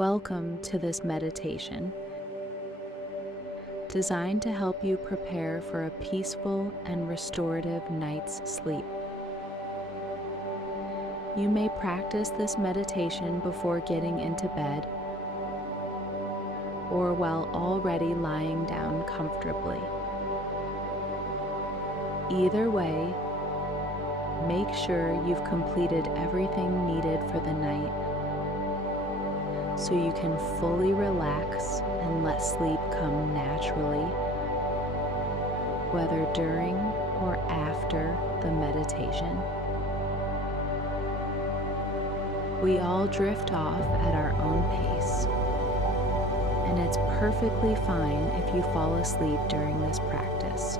Welcome to this meditation, designed to help you prepare for a peaceful and restorative night's sleep. You may practice this meditation before getting into bed or while already lying down comfortably. Either way, make sure you've completed everything needed for the night so you can fully relax and let sleep come naturally, whether during or after the meditation. We all drift off at our own pace, and it's perfectly fine if you fall asleep during this practice.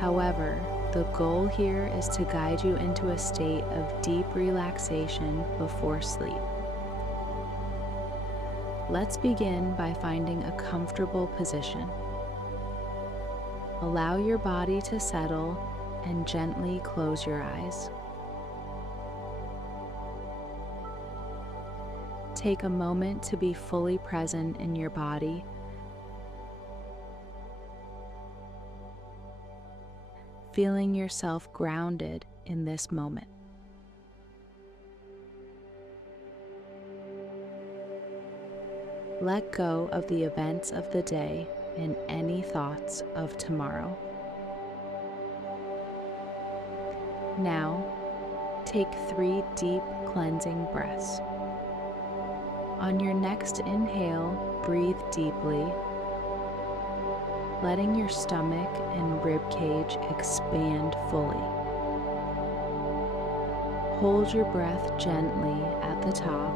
However, the goal here is to guide you into a state of deep relaxation before sleep. Let's begin by finding a comfortable position. Allow your body to settle and gently close your eyes. Take a moment to be fully present in your body. Feeling yourself grounded in this moment. Let go of the events of the day and any thoughts of tomorrow. Now, take 3 deep cleansing breaths. On your next inhale, breathe deeply, letting your stomach and rib cage expand fully. Hold your breath gently at the top,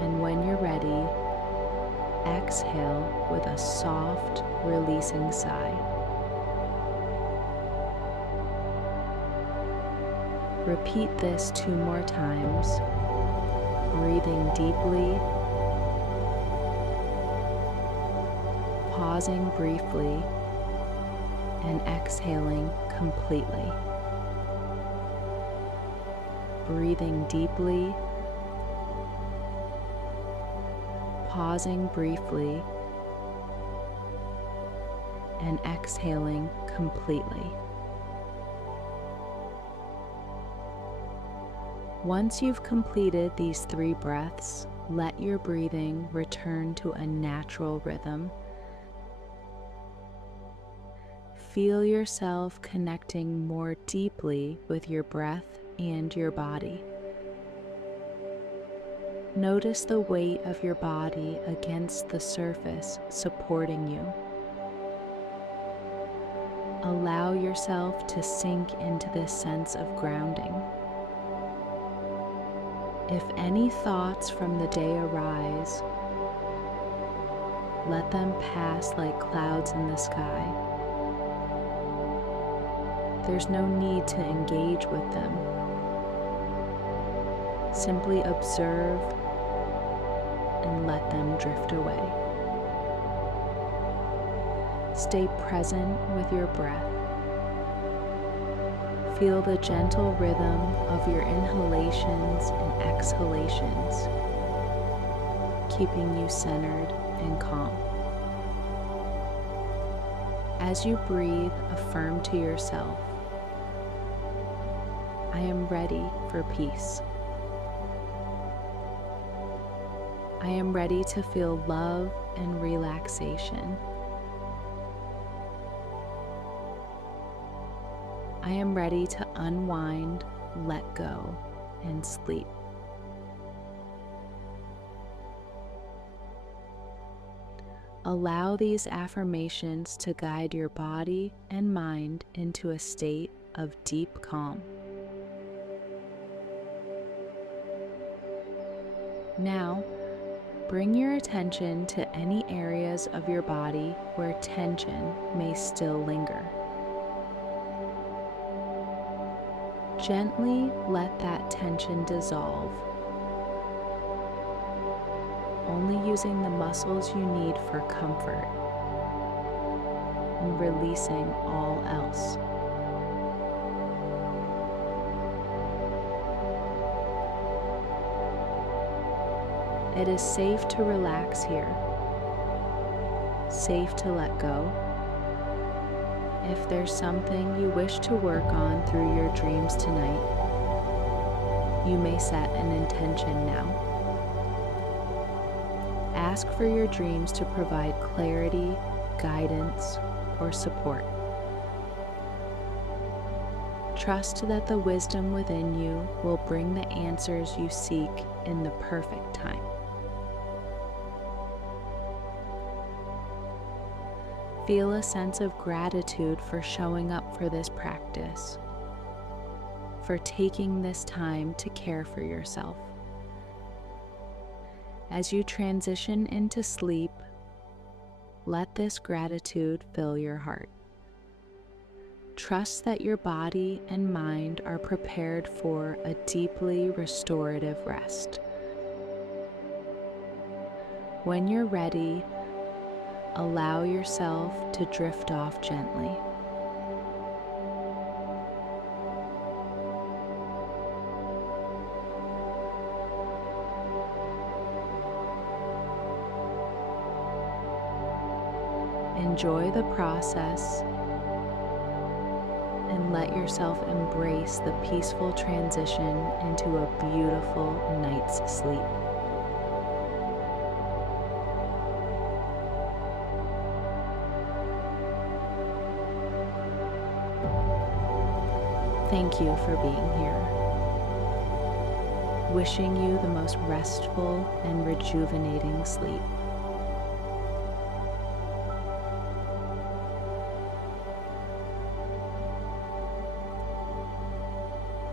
and when you're ready, exhale with a soft, releasing sigh. Repeat this 2 more times, breathing deeply, pausing briefly, and exhaling completely. Breathing deeply, pausing briefly, and exhaling completely. Once you've completed these 3 breaths, let your breathing return to a natural rhythm. Feel yourself connecting more deeply with your breath and your body. Notice the weight of your body against the surface supporting you. Allow yourself to sink into this sense of grounding. If any thoughts from the day arise, let them pass like clouds in the sky. There's no need to engage with them. Simply observe and let them drift away. Stay present with your breath. Feel the gentle rhythm of your inhalations and exhalations, keeping you centered and calm. As you breathe, affirm to yourself, I am ready for peace. I am ready to feel love and relaxation. I am ready to unwind, let go, and sleep. Allow these affirmations to guide your body and mind into a state of deep calm. Now, bring your attention to any areas of your body where tension may still linger. Gently let that tension dissolve, only using the muscles you need for comfort and releasing all else. It is safe to relax here, safe to let go. If there's something you wish to work on through your dreams tonight, you may set an intention now. Ask for your dreams to provide clarity, guidance, or support. Trust that the wisdom within you will bring the answers you seek in the perfect time. Feel a sense of gratitude for showing up for this practice, for taking this time to care for yourself. As you transition into sleep, let this gratitude fill your heart. Trust that your body and mind are prepared for a deeply restorative rest. When you're ready, allow yourself to drift off gently. Enjoy the process and let yourself embrace the peaceful transition into a beautiful night's sleep. Thank you for being here. Wishing you the most restful and rejuvenating sleep.